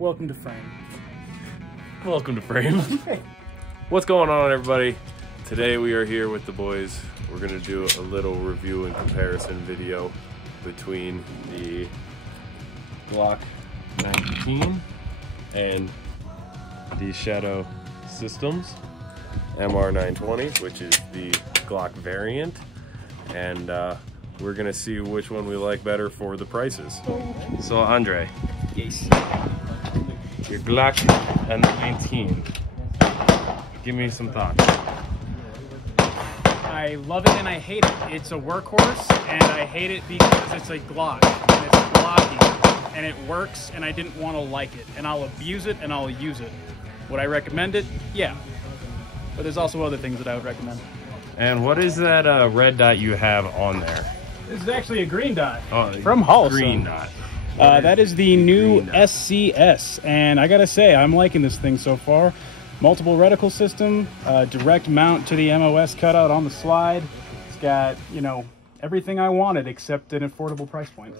Welcome to Frame. Welcome to Frame. What's going on, everybody? Today we are here with the boys. We're going to do a little review and comparison video between the Glock 19 and the Shadow Systems MR920, which is the Glock variant. And we're going to see which one we like better for the prices. So Andre. Yes. Your Glock and 19. Give me some thoughts. I love it and I hate it. It's a workhorse and I hate it because it's a Glock and it's blocky and it works and I didn't want to like it. And I'll abuse it and I'll use it. Would I recommend it? Yeah. But there's also other things that I would recommend. And what is that red dot you have on there? This is actually a green dot from Holosun. Green dot. That is the new SCS, and I gotta say, I'm liking this thing so far. Multiple reticle system, direct mount to the MOS cutout on the slide. It's got, you know, everything I wanted except an affordable price point.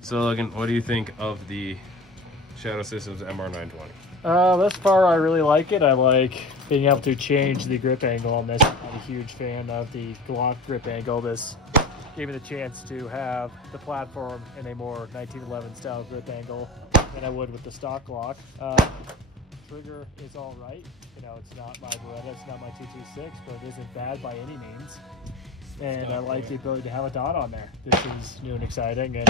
So Logan, what do you think of the Shadow Systems MR920? Thus far I really like it. I like being able to change the grip angle on this. I'm a huge fan of the Glock grip angle. This gave me the chance to have the platform in a more 1911 style grip angle than I would with the stock Glock. Trigger is all right. You know, it's not my Beretta, it's not my 226, but it isn't bad by any means. And I like the ability to have a dot on there. This is new and exciting, and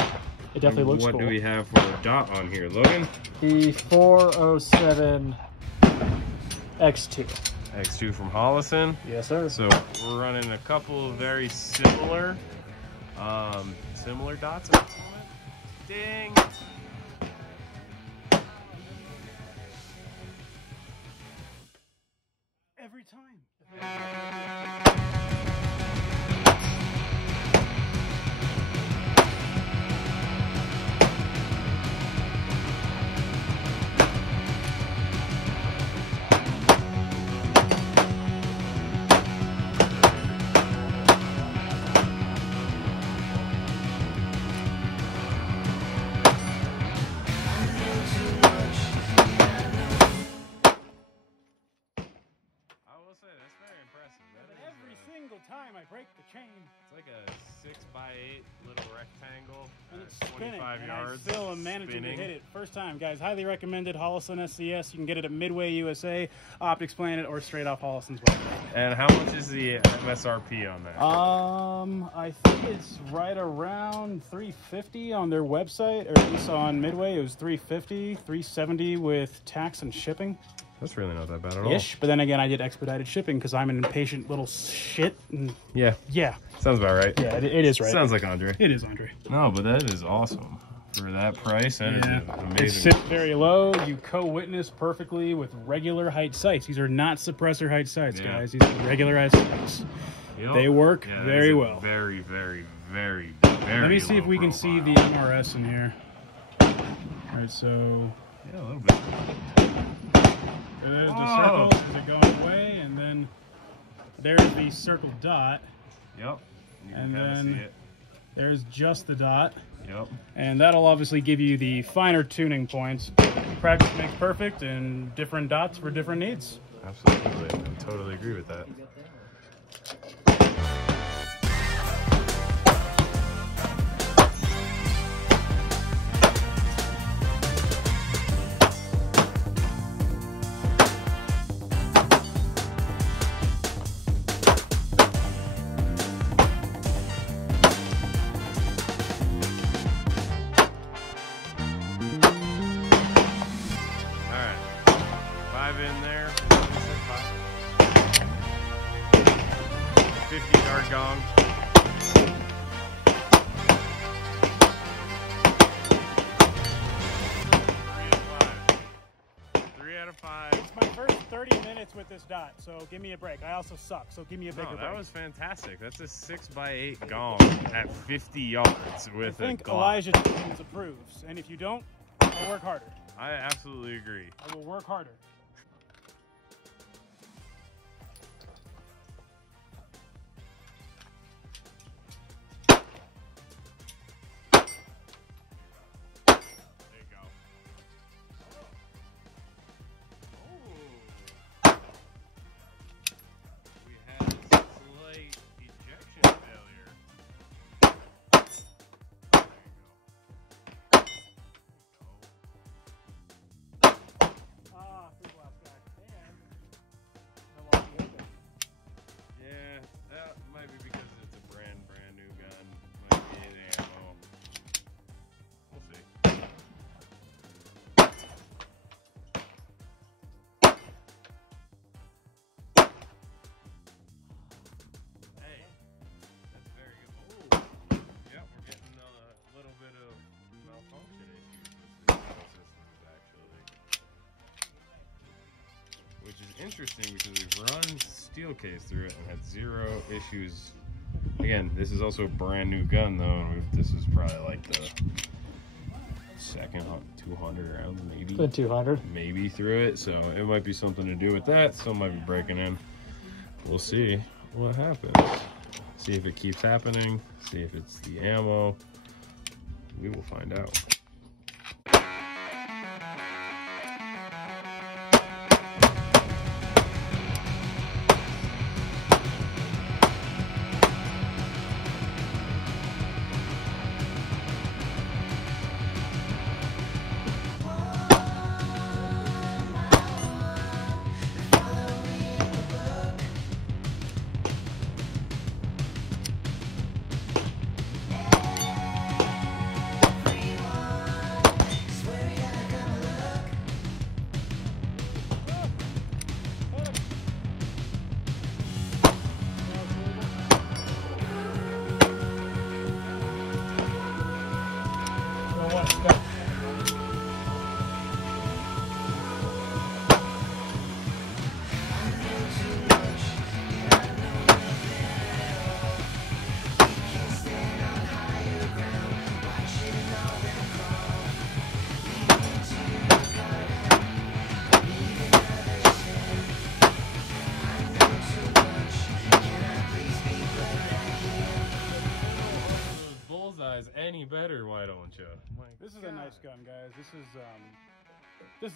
it definitely looks cool. What do we have for a dot on here, Logan? The 407 X2. X2 from Holosun. Yes, sir. So we're running a couple of very similar dots at the moment. Ding! Every time. Time I break the chain. It's like a 6x8 little rectangle, and it's 25 yards. I still am managing to hit it. First time, guys. Highly recommended. Holosun SCS. You can get it at Midway USA, Optics Planet, or straight off Holosun's website. And how much is the MSRP on that? I think it's right around $350 on their website, or at least on Midway. It was $350, $370 with tax and shipping. That's really not that bad at all. Ish, but then again, I did expedited shipping because I'm an impatient little shit. And yeah. Yeah. Sounds about right. Yeah, it is right. Sounds like Andre. It is Andre. No, but that is awesome. For that price, that is amazing. It sits very low. You co-witness perfectly with regular height sights. These are not suppressor height sights, guys. These are regular height sights. Yep. They work very well. Very, very, very, very Let me see if we can see the MRS in here. All right, so... Yeah, a little bit. There's the circle as it goes away, and then there's the circle dot. Yep. You can and then see it. There's just the dot. Yep. And that'll obviously give you the finer tuning points. Practice makes perfect, and different dots for different needs. Absolutely. I totally agree with that. In there. with this dot, so give me a break. I also suck, so give me a bigger break. That was fantastic. That's a 6x8 gong at 50 yards with I think a Glock. Elijah Jenkins approves, and if you don't, I'll work harder. I absolutely agree. I will work harder. Which is interesting because we've run steel case through it and had 0 issues. Again, this is also a brand new gun though, and this is probably like the second 200 rounds, maybe. Been 200. Maybe through it, so it might be something to do with that. Some might be breaking in. We'll see what happens. See if it keeps happening. See if it's the ammo. We will find out. Any better, why don't you? This is a nice gun, guys. This is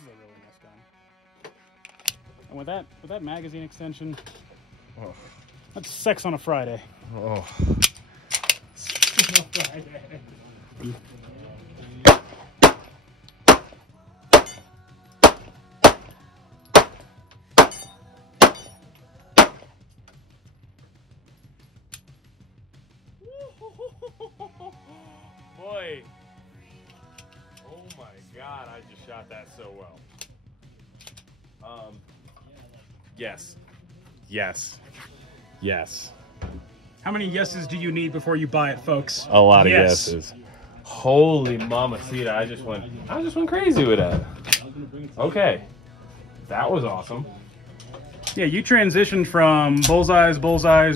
a really nice gun. And with that magazine extension, Oh. that's sex on a Friday. Oh. Boy. Oh my God, I just shot that so well. Yes. Yes. Yes. How many yeses do you need before you buy it, folks? A lot of Yes. yeses. Holy mamacita, I just went crazy with that. Okay. That was awesome. Yeah, you transitioned from bullseyes,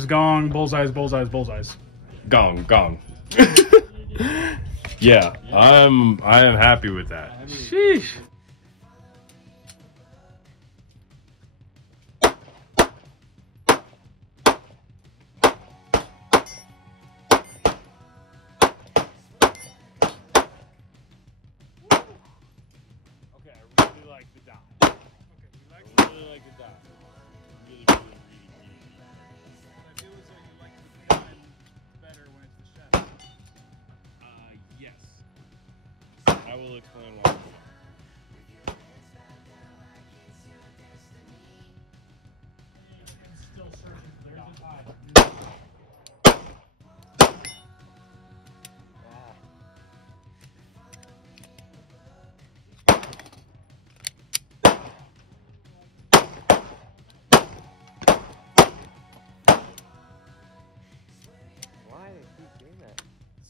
gong, bullseyes. Gong. Yeah, I am happy with that. Sheesh. Okay, I really like the dot. I really like the dot. Really. I feel as though you like the gun better when it's the Shadow. Yes. I will explain why.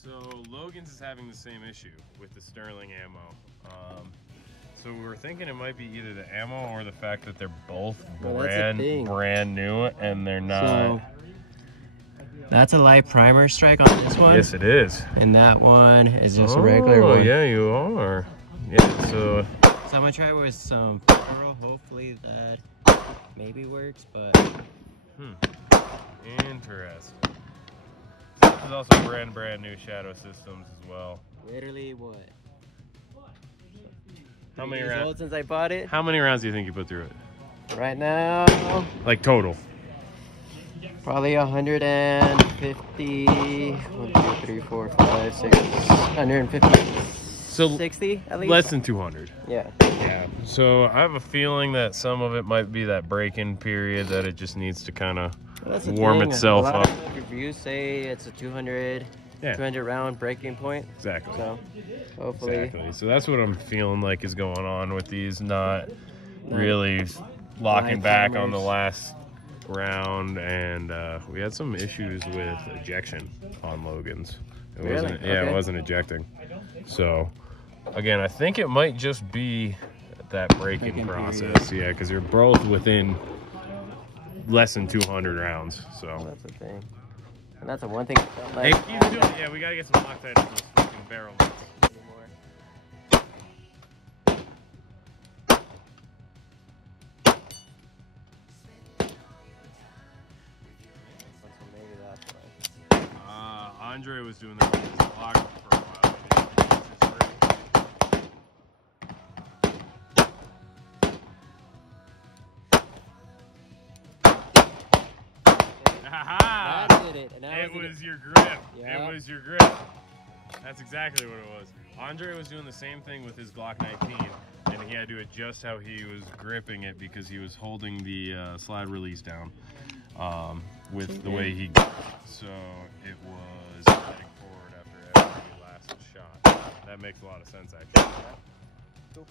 So Logan's is having the same issue with the Sterling ammo. So we were thinking it might be either the ammo or the fact that they're both Well, that's the thing. brand new and they're not. So, that's a light primer strike on this one. Yes, it is. And that one is just a regular Oh, one. yeah, you are. Yeah, so I'm gonna try with some pearl. Hopefully that maybe works, but interesting. This is also brand new Shadow Systems as well. literally what? How many 3 years rounds? old since I bought it. How many rounds do you think you put through it? Right now, Like total? probably 150. 1, 2, 3, 4, 5, 6, 150. So 60 at least. less than 200. Yeah. Yeah. So I have a feeling that some of it might be that break-in period that it just needs to kind of Well, that's the warm thing. itself a lot up. Of reviews say it's a 200 Yeah. 200 round breaking point. Exactly. So hopefully. Exactly. So that's what I'm feeling like is going on with these, not really locking live back timers. on the last round, and we had some issues with ejection on Logan's. It Really? wasn't. Yeah, Okay. it wasn't ejecting. So again, I think it might just be that break-in Break-in process. Yeah, because you're both within less than 200 rounds. So. That's the thing. And that's the one thing. Hey, keep doing it. Yeah, we gotta get some Loctite in those fucking barrel lights. Andre was doing that with his Glock for a while. That did it. And that It was was your grip. Yeah. It was your grip. That's exactly what it was. Andre was doing the same thing with his Glock 19, and he had to adjust how he was gripping it because he was holding the slide release down with the way he gripped. So it was heading forward after every last shot. That makes a lot of sense, actually. Cool.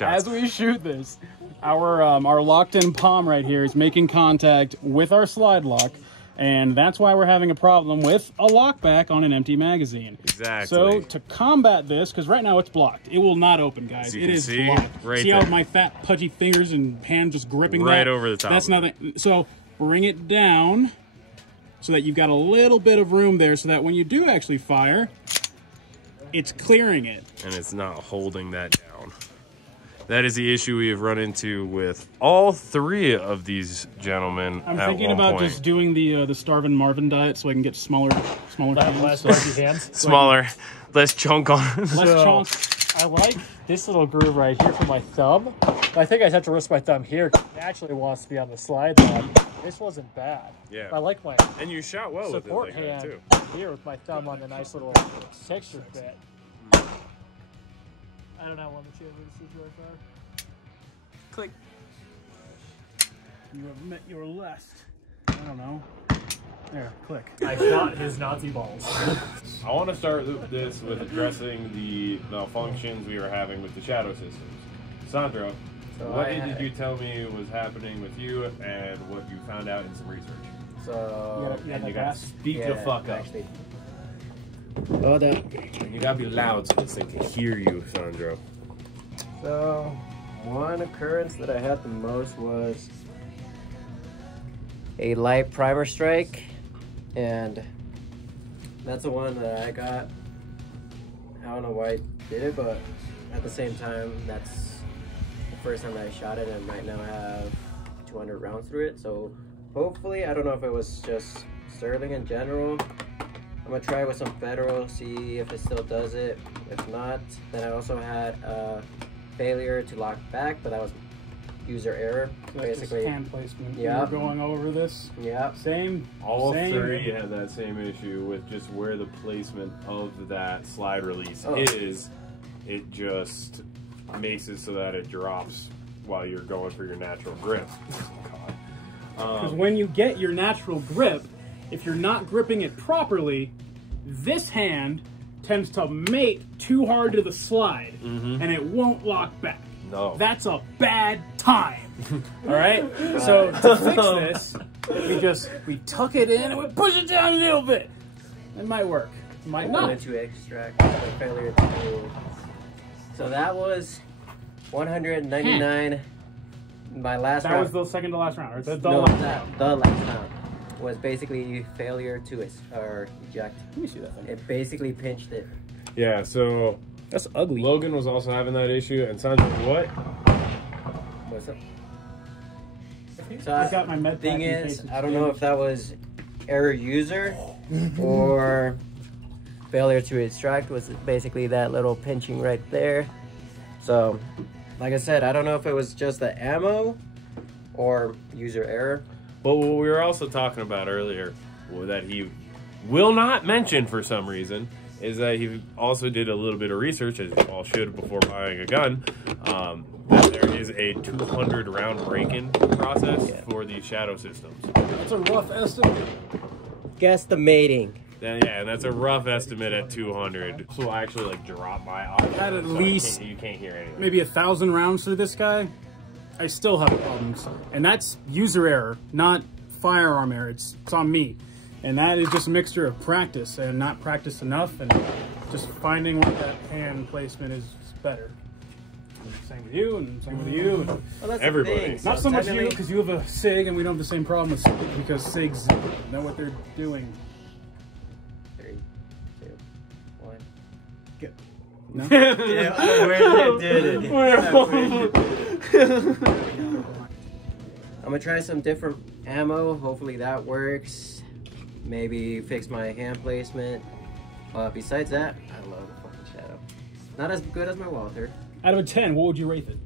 As we shoot this, our locked-in palm right here is making contact with our slide lock, and that's why we're having a problem with a lockback on an empty magazine. Exactly. So to combat this, because right now it's blocked, it will not open, guys. As you It can is see, blocked. right See how there. my fat, pudgy fingers and hand just gripping Right that? over the top That's of nothing. So bring it down so that you've got a little bit of room there, so that when you do actually fire, it's clearing it. And it's not holding that down. That is the issue we have run into with all three of these gentlemen. I'm at thinking one about point. just doing the Starvin' Marvin diet so I can get smaller Less hands. spiky hands. smaller, less chunk on. Less So, chunk. I like this little groove right here for my thumb. But I think I have to rest my thumb here. It naturally wants to be on the slide lock. This wasn't bad. Yeah. I like my And you shot well with it support like that hand too. here with my thumb on the nice little texture bit. I don't know when the chamber is right far. Click. You have met your last. I don't know. There, click. I shot his Nazi balls. I want to start this with addressing the malfunctions we were having with the Shadow Systems. Sandro, what did you tell me was happening with you and what you found out in some research? So And you gotta speak the fuck up. actually. Hold up. And you gotta be loud so this thing can hear you, Sandro. So one occurrence that I had the most was a light primer strike, and that's the one that I got. I don't know why I did it, but at the same time, that's the first time that I shot it, and might now have 200 rounds through it. So hopefully, I don't know if it was just Sterling in general. I'm gonna try with some Federal, see if it still does it. If not, then I also had a failure to lock back, but that was user error. Basically, hand placement. Yeah. We're going over this. yeah. Same. All same. three had that same issue with just where the placement of that slide release is. It just makes it so that it drops while you're going for your natural grip. Because when you get your natural grip, if you're not gripping it properly, this hand tends to mate too hard to the slide, and it won't lock back. No. That's a bad time. All right? So to fix this, we tuck it in and we push it down a little bit. It might work. It might not. Failure to extract, failure to... So that was 199. My last round. That was the second to last round, right? The No, last round. the last round was basically failure to eject. Let me see that thing. It basically pinched it. Yeah, so That's ugly. Logan was also having that issue, and Sanjay, what? What's up? So I got my med Thing pack in is, case I don't know if that was error user or failure to extract was basically that little pinching right there. So, like I said, I don't know if it was just the ammo or user error. But what we were also talking about earlier, that he will not mention for some reason, is that he also did a little bit of research, as you all should before buying a gun, that there is a 200 round break-in process for the Shadow Systems. That's a rough estimate. Guesstimating. Yeah, and that's a rough estimate at 200. So I actually like drop my audio. At so least you can't hear anything. maybe 1,000 rounds through this guy, I still have problems. And that's user error, not firearm error. It's on me. And that is just a mixture of practice and not practice enough and just finding what that hand placement is better. And same with you and same with you. And Well, that's Everybody. The thing. not so much you, technically- because you have a SIG and we don't have the same problem with SIG because SIGs know what they're doing. 3, 2, 1. Good. No? I'm gonna try some different ammo. Hopefully that works. Maybe fix my hand placement. Besides that, I love the fucking Shadow. Not as good as my Walther. Out of a 10, what would you rate it?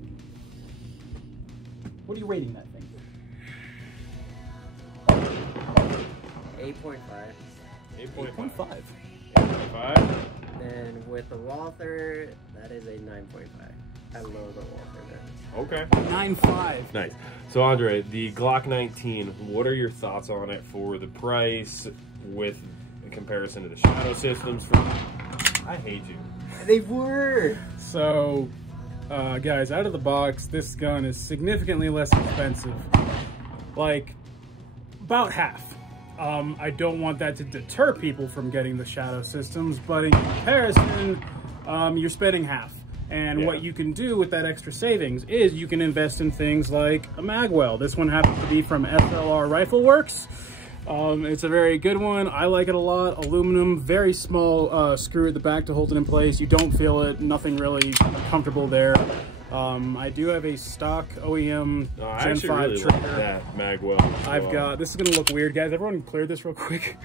What are you rating that thing? 8.5. 8.5. 8.5. And with the Walther, that is a 9.5. I love the Walther there. Okay. 9.5. Nice. So Andre, the Glock 19, what are your thoughts on it for the price with in comparison to the Shadow Systems? I hate you. They were! So, guys, out of the box, this gun is significantly less expensive. Like, about half. I don't want that to deter people from getting the Shadow Systems, but in comparison, you're spending half. And what you can do with that extra savings is you can invest in things like a magwell. This one happens to be from SLR Rifleworks. It's a very good one. I like it a lot. Aluminum, very small screw at the back to hold it in place. You don't feel it, nothing really comfortable there. I do have a stock OEM Gen 5 really trigger. like that magwell. I've got, this is gonna look weird, guys. Everyone clear this real quick.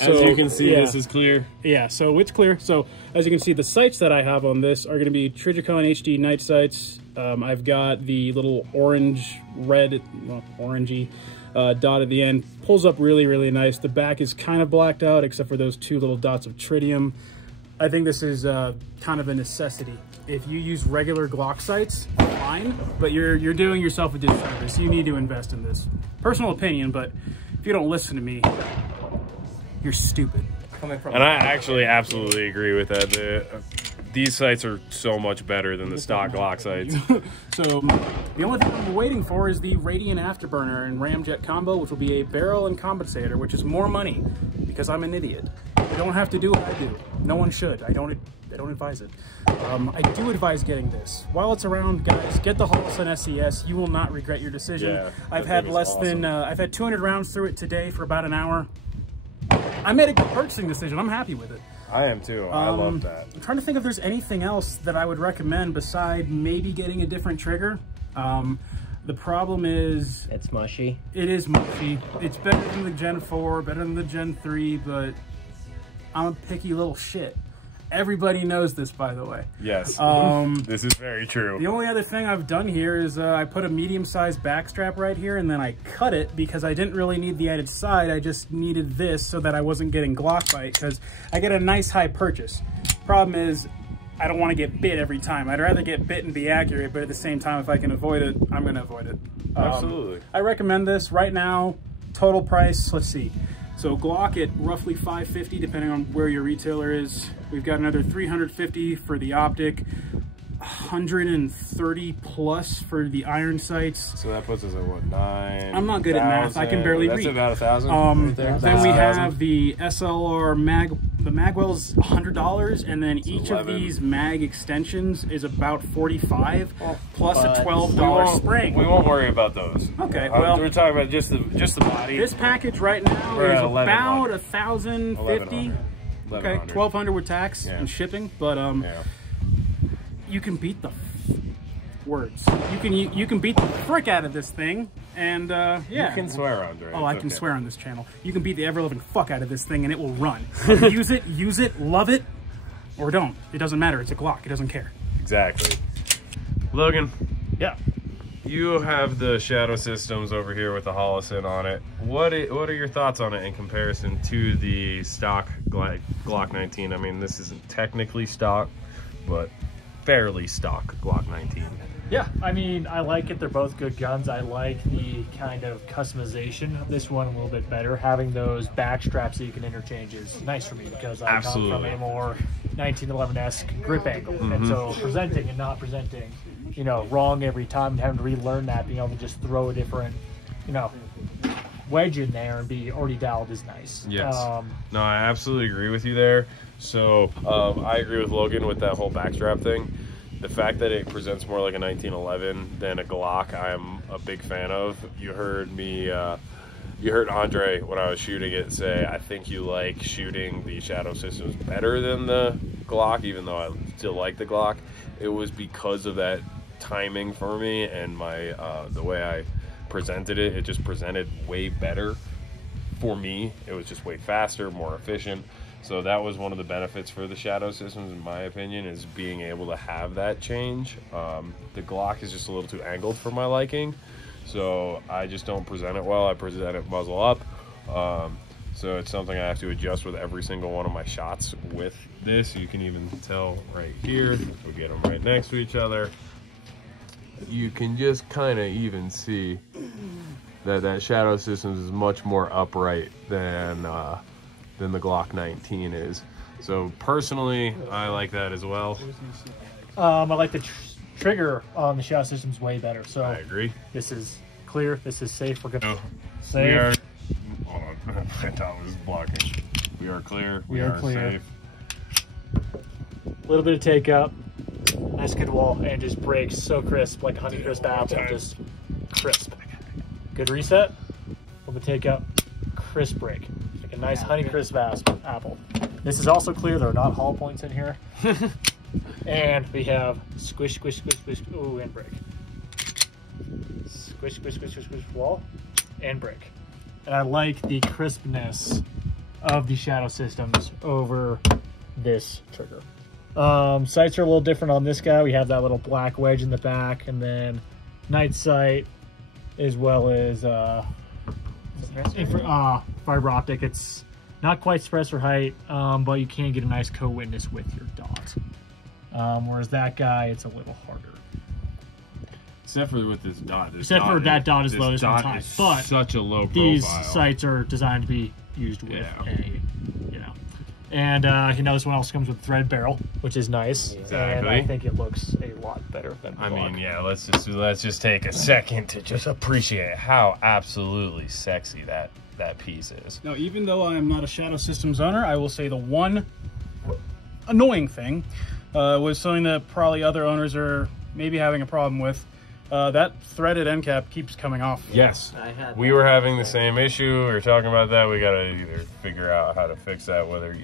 As you can see, this is clear. Yeah, so it's clear. So as you can see, the sights that I have on this are going to be Trijicon HD night sights. I've got the little orangey dot at the end. Pulls up really, really nice. The back is kind of blacked out except for those two little dots of tritium. I think this is kind of a necessity. If you use regular Glock sights, fine, but you're doing yourself a disservice. You need to invest in this. Personal opinion, but if you don't listen to me, you're stupid. And I actually absolutely agree with that. These sights are so much better than the stock Glock sights. So the only thing I'm waiting for is the Radiant Afterburner and Ramjet combo, which will be a barrel and compensator, which is more money because I'm an idiot. You don't have to do what I do. No one should. I don't advise it. I do advise getting this. While it's around, guys, get the Holosun SCS. You will not regret your decision. Yeah, I've had less than, I've had 200 rounds through it today for about an hour. I made a good purchasing decision. I'm happy with it. I am too. I love that. I'm trying to think if there's anything else that I would recommend beside maybe getting a different trigger. The problem is... It's mushy. It is mushy. It's better than the Gen 4, better than the Gen 3, but I'm a picky little shit. Everybody knows this, by the way. Yes. This is very true. The only other thing I've done here is I put a medium-sized backstrap right here, and then I cut it because I didn't really need the added side. I just needed this so that I wasn't getting Glock bite, because I get a nice high purchase. Problem is, I don't want to get bit every time. I'd rather get bit and be accurate, but at the same time, if I can avoid it, I'm going to avoid it. Absolutely. I recommend this right now. Total price, let's see. So Glock at roughly $550, depending on where your retailer is. We've got another $350 for the optic, $130 plus for the iron sights. So that puts us at what, 9? I'm not good at math. I can barely read. That's about 1,000. Right there. Then we have the SLR the magwell's $100, and then each of these mag extensions is about $45 plus a $12 spring. We won't worry about those. Okay, well, we're talking about just the body. This package right now is about $1,050. Okay, $1,200 with tax and shipping, but you can beat the words. You can beat the frick out of this thing, and yeah. You can swear, Andre. Oh, I can swear on this channel. You can beat the ever-living fuck out of this thing, and it will run. Use it, love it, or don't. It doesn't matter. It's a Glock. It doesn't care. Exactly. Logan. Yeah. You have the Shadow Systems over here with the Holosun on it. What are your thoughts on it in comparison to the stock Glock 19? I mean, this isn't technically stock, but fairly stock Glock 19. Yeah, I mean, I like it. They're both good guns. I like the kind of customization of this one a little bit better. Having those back straps that you can interchange is nice for me because I come from a more 1911-esque grip angle. And so presenting and not presenting, you know, wrong every time and having to relearn that, being able to just throw a different, you know, wedge in there and be already dialed is nice. Yes. No, I absolutely agree with you there. So I agree with Logan with that whole backstrap thing. The fact that it presents more like a 1911 than a Glock, I'm a big fan of. You heard me, you heard Andre when I was shooting it say, I think you like shooting the Shadow Systems better than the Glock, even though I still like the Glock. It was because of that timing for me and my the way I presented it. It just presented way better for me. It was just way faster, more efficient. So that was one of the benefits for the Shadow Systems, in my opinion, is being able to have that change. The Glock is just a little too angled for my liking, so I just don't present it well. I present it muzzle up. So it's something I have to adjust with every single one of my shots with this. You can even tell right here, we get them right next to each other. You can just kind of even see that Shadow Systems is much more upright than the Glock 19 is. So personally, I like that as well. I like the trigger on the Shadow Systems way better. So I agree. This is clear. This is safe. We're good. Oh, safe. we are. Hold on, I thought it was blocking. We are clear. We are clear. Safe. A little bit of take up. Nice good wall, and just breaks so crisp, like a Honeycrisp apple. Just crisp. Good reset. A little bit take up. Crisp break. A nice Honeycrisp apple. This is also clear. There are not hollow points in here. And we have squish, squish, squish, squish. Ooh, and break. Squish, squish, squish, squish, squish, wall, and break. And I like the crispness of the Shadow Systems over this trigger. Sights are a little different on this guy. We have that little black wedge in the back, and then night sight, as well as fiber optic. It's not quite suppressor height, but you can get a nice co-witness with your dot. Whereas that guy, it's a little harder. Except for with this dot. That dot is low this one time. But such a low profile. These sights are designed to be used with a, you know. And you know, this one also comes with thread barrel, which is nice. Exactly. And I think it looks a lot better than the Glock. mean, yeah, let's just take a second to just appreciate how absolutely sexy that piece is. Now, even though I am not a Shadow Systems owner, I will say the one annoying thing was something that probably other owners are maybe having a problem with. That threaded end cap keeps coming off. Yes, we were having the same issue. We were talking about that. We got to either figure out how to fix that, whether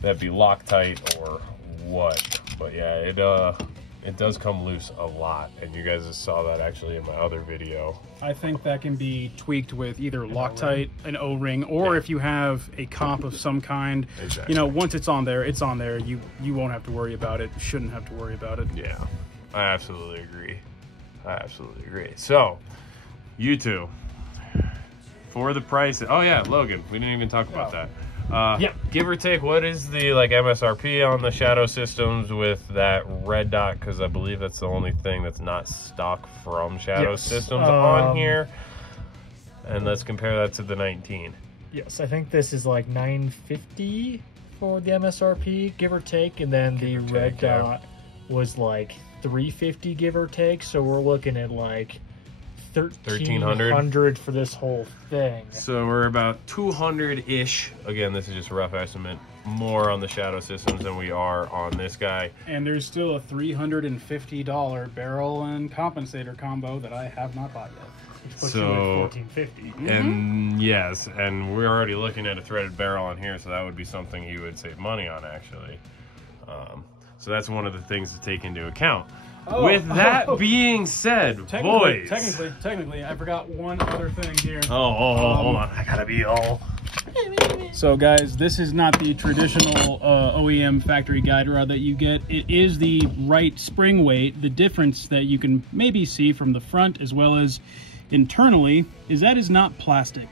that be Loctite or what. But yeah, it does come loose a lot, and you guys saw that actually in my other video. I think that can be tweaked with either Loctite, an O-ring, or if you have a comp of some kind. Exactly. You know, once it's on there, it's on there. You won't have to worry about it. Shouldn't have to worry about it. Yeah, I absolutely agree. I absolutely agree. So, you two, for the price. Oh yeah, Logan, we didn't even talk about that. Yeah. Give or take, what is the like MSRP on the Shadow Systems with that red dot? Because I believe that's the only thing that's not stock from Shadow Yes. Systems on here. And let's compare that to the 19. Yes, I think this is like $950 for the MSRP, give or take, and then the red dot was like $350, give or take. So we're looking at like $1,300 for this whole thing. So we're about 200-ish. Again, this is just a rough estimate. More on the Shadow Systems than we are on this guy. And there's still a $350 barrel and compensator combo that I have not bought yet. Which puts you at $1,450. And yes, and we're already looking at a threaded barrel on here, so that would be something you would save money on, actually. So that's one of the things to take into account. With that being said, boys. Technically, I forgot one other thing here. Hold on. I gotta be all. So guys, this is not the traditional OEM factory guide rod that you get. It is the right spring weight. The difference that you can maybe see from the front as well as internally is that is not plastic.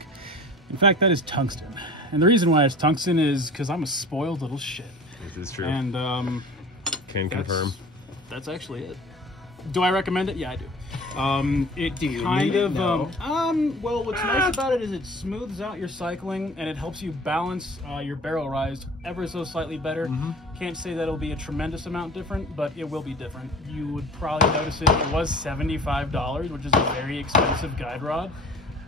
In fact, that is tungsten. And the reason why it's tungsten is because I'm a spoiled little shit. This is true. And can confirm. That's actually it. Do I recommend it? Yeah, I do. Well, what's nice about it is it smooths out your cycling and it helps you balance your barrel rise ever so slightly better. Can't say that it'll be a tremendous amount different, but it will be different. You would probably notice it. It was $75, which is a very expensive guide rod.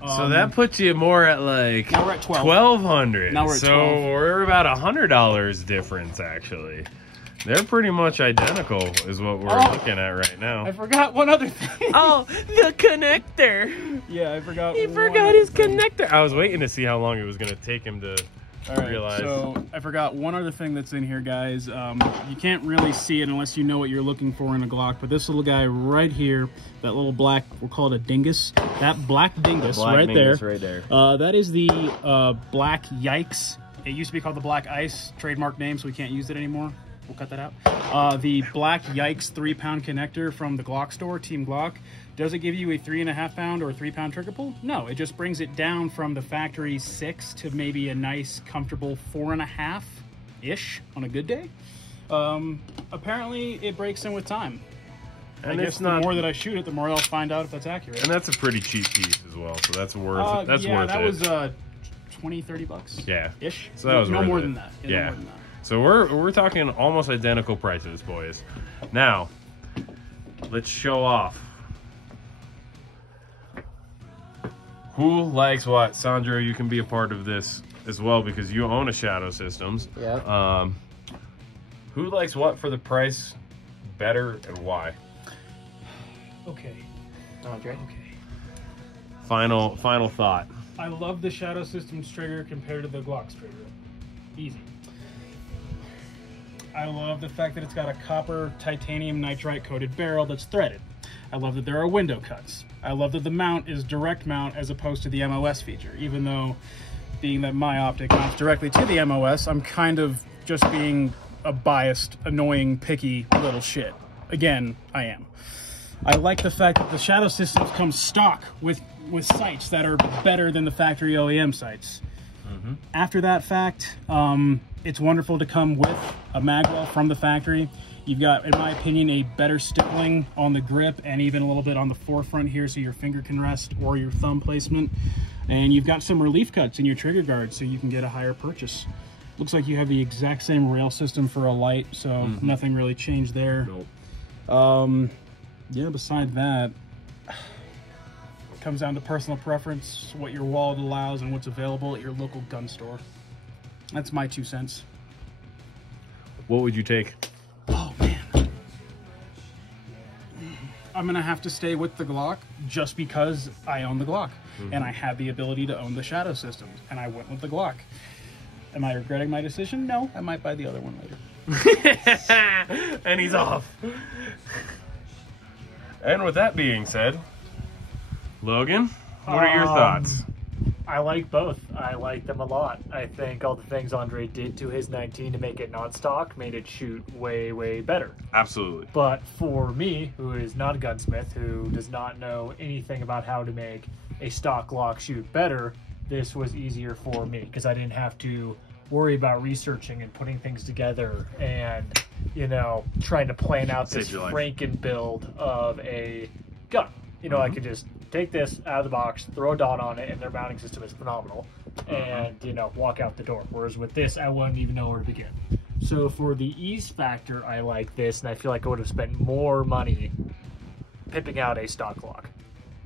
So that puts you more at like now we're at $1,200. Now we're at so $12. we're about $100 difference, actually. They're pretty much identical is what we're looking at right now. I forgot one other thing. Oh, the connector. Yeah, I forgot. He forgot his connector. I was waiting to see how long it was going to take him to realize. So I forgot one other thing that's in here, guys. You can't really see it unless you know what you're looking for in a Glock, but this little guy right here, that little black, we'll call it a dingus, that black dingus right there. That is the Black Yikes. It used to be called the Black Ice, trademark name, so we can't use it anymore. We'll cut that out. The Black Yikes 3-pound connector from the Glock store, Team Glock. Does it give you a 3.5-pound or a 3-pound trigger pull? No, it just brings it down from the factory 6 to maybe a nice, comfortable 4.5-ish on a good day. Apparently, it breaks in with time. And I guess the more that I shoot it, the more I'll find out if that's accurate. And that's a pretty cheap piece as well, so that's worth it. That's worth that it. was 20, $30 bucks. Yeah. Ish. So that was no worth more it. than that. Yeah. No more than that. So we're talking almost identical prices, boys. Now, let's show off. Who likes what? Sandro, you can be a part of this as well because you own a Shadow Systems. Yeah. Who likes what for the price better and why? Okay. Andre? Okay. Final thought. I love the Shadow Systems trigger compared to the Glock's trigger. Easy. I love the fact that it's got a copper titanium nitride coated barrel that's threaded. I love that there are window cuts. I love that the mount is direct mount as opposed to the MOS feature, even though being that my optic mounts directly to the MOS, I'm kind of just being a biased, annoying, picky little shit. Again, I am. I like the fact that the Shadow Systems come stock with sights that are better than the factory OEM sights. After that fact, it's wonderful to come with a magwell from the factory. You've got, in my opinion, a better stippling on the grip and even a little bit on the forefront here so your finger can rest or your thumb placement. And you've got some relief cuts in your trigger guard so you can get a higher purchase. Looks like you have the exact same rail system for ELITE, so nothing really changed there. Nope. Yeah, beside that, it comes down to personal preference, what your wallet allows, and what's available at your local gun store. That's my 2 cents. What would you take? Oh, man. I'm going to have to stay with the Glock just because I own the Glock. And I have the ability to own the Shadow Systems. And I went with the Glock. Am I regretting my decision? No. I might buy the other one later. And he's off. And with that being said, Logan, what are your thoughts? I like both. I like them a lot. I think all the things Andre did to his 19 to make it not stock made it shoot way, way better. Absolutely. But for me, who is not a gunsmith, who does not know anything about how to make a stock Glock shoot better, this was easier for me because I didn't have to worry about researching and putting things together and, you know, trying to plan out this Franken build of a gun. You know, I could just take this out of the box, throw a dot on it, and their mounting system is phenomenal, and, you know, walk out the door. Whereas with this, I wouldn't even know where to begin. So for the ease factor, I like this, and I feel like I would have spent more money pimping out a stock Glock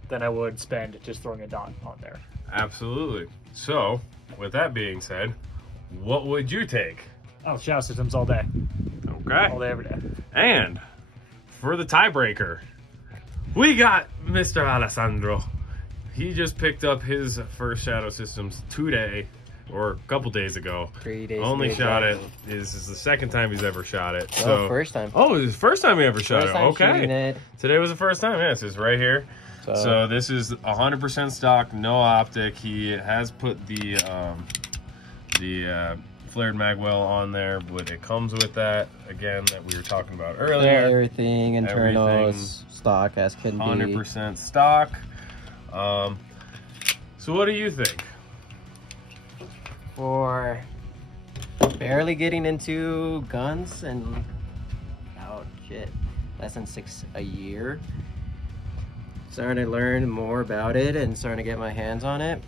than I would spend just throwing a dot on there. Absolutely. So, with that being said, what would you take? Oh, Shadow Systems all day. Okay. All day, every day. And for the tiebreaker, we got Mr. Alessandro. He just picked up his first Shadow Systems today, or a couple days ago. 3 days. Only shot it. This is the second time he's ever shot it. So first time. Oh, it's the first time he ever shot it. Okay. It. Today was the first time. Yes, it's right here. So this is 100% stock, no optic. He has put the flared magwell on there, but it comes with that again that we were talking about earlier. Everything internals, stock as can be. 100% stock. So what do you think? For barely getting into guns and less than 6 a year, starting to learn more about it and starting to get my hands on it.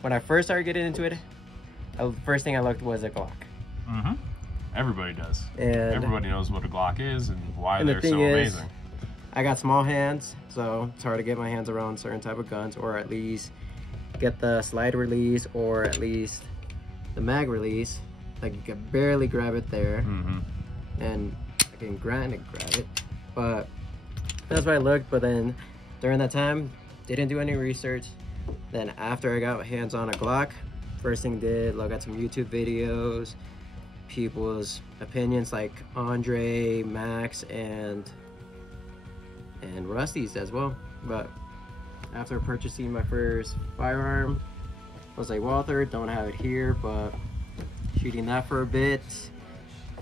When I first started getting into it, the first thing I looked was a Glock. Everybody does. And everybody knows what a Glock is and why they're so amazing. I got small hands, so it's hard to get my hands around certain type of guns, or at least get the slide release, or at least the mag release. Like, you can barely grab it there, and I can grab it, but that's why I looked. But then during that time, didn't do any research. Then after I got my hands on a Glock, first thing did, look at some YouTube videos, people's opinions like Andre, Max, and Rusty's as well. But after purchasing my first firearm, I was like, Walter, don't have it here, but shooting that for a bit,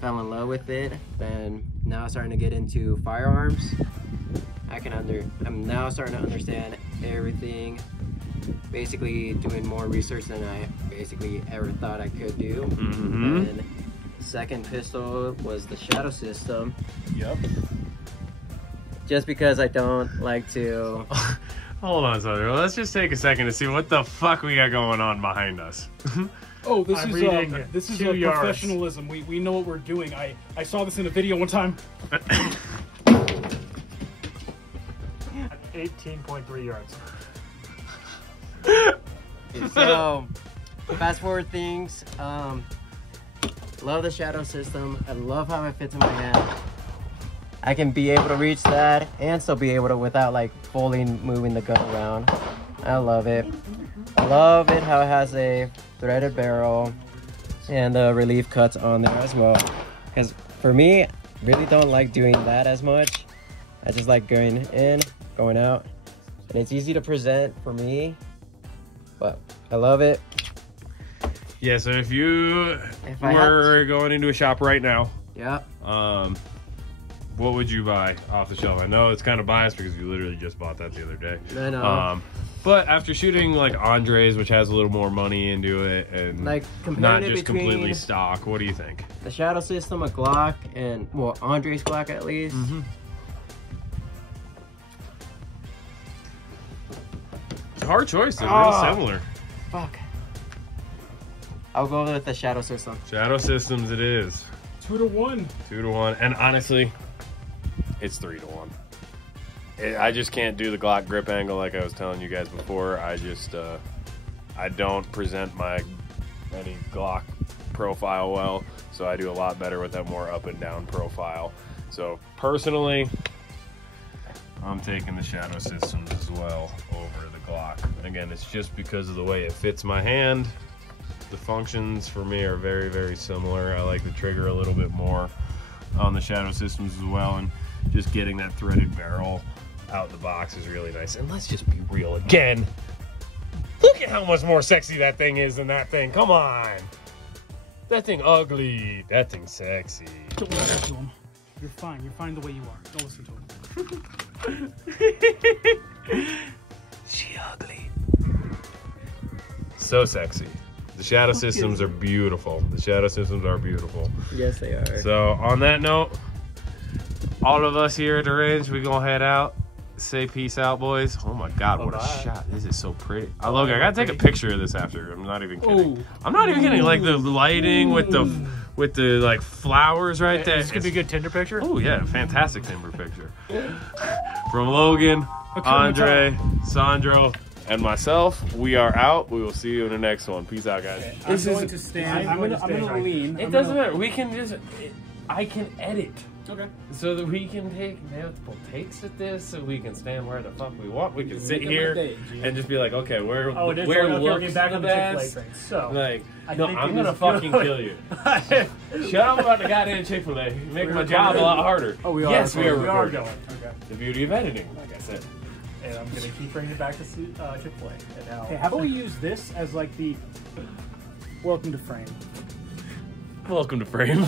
fell in love with it. Then now starting to get into firearms. I'm now starting to understand everything. Basically doing more research than I basically ever thought I could do. And the second pistol was the Shadow System. Yep. Just because I don't like to... Hold on, Sandro. Let's just take a second to see what the fuck we got going on behind us. Oh, this is professionalism. We know what we're doing. I saw this in a video one time. 18.3 yards. So, fast forward things. Love the Shadow System. I love how it fits in my hand. I can be able to reach that and still be able to without like fully moving the gun around. I love it. I love it how it has a threaded barrel and the relief cuts on there as well. Because for me, I really don't like doing that as much. I just like going in, going out. And it's easy to present for me, but I love it. Yeah, so if you were going into a shop right now, what would you buy off the shelf? I know it's kind of biased because you literally just bought that the other day. I know. But after shooting like Andre's, which has a little more money into it, and like not just completely stock, what do you think? The Shadow System, a Glock, and well, Andre's Glock at least. It's a hard choice. They're real similar. Fuck. I'll go with the Shadow System. Shadow Systems it is. 2 to 1. 2 to 1. And honestly, it's 3 to 1. I just can't do the Glock grip angle like I was telling you guys before. I just, I don't present any Glock profile well, so I do a lot better with that more up and down profile. So personally, I'm taking the Shadow Systems as well over the Glock. Again, it's just because of the way it fits my hand. The functions for me are very, very similar. I like the trigger a little bit more on the Shadow Systems as well, and just getting that threaded barrel out the box is really nice. And let's just be real again. Look at how much more sexy that thing is than that thing. Come on. That thing ugly. That thing sexy. Don't listen to him. You're fine. You're fine the way you are. Don't listen to him. She ugly. So sexy. The Shadow Systems are beautiful. The Shadow Systems are beautiful. Yes, they are. So on that note, all of us here at the range, we gonna head out. Say peace out, boys. Oh my God, what a shot. This is so pretty. I gotta take a picture of this after. I'm not even kidding. Ooh. I'm not even kidding. Like the lighting with the like flowers right there. This could be a good Tinder picture. Oh yeah, fantastic timber picture. From Logan, Andre, Sandro, and myself, we are out. We will see you in the next one. Peace out, guys. Okay. I'm going to stand. I'm gonna lean. It doesn't matter. We can just. I can edit. Okay. So that we can take multiple takes at this, so we can stand where the fuck we want. We can sit here and just be like, okay, where looks the best? So, like, no, I'm gonna fucking kill you. Shut up about the goddamn Chick-fil-A. You're making my job a lot harder. Oh, we are. Yes, we are We are recording. going. Okay. The beauty of editing, like I said. And I'm gonna keep bringing it back to Chick-fil-A. And now, Okay, how about we use this as like the welcome to frame? Welcome to Frame.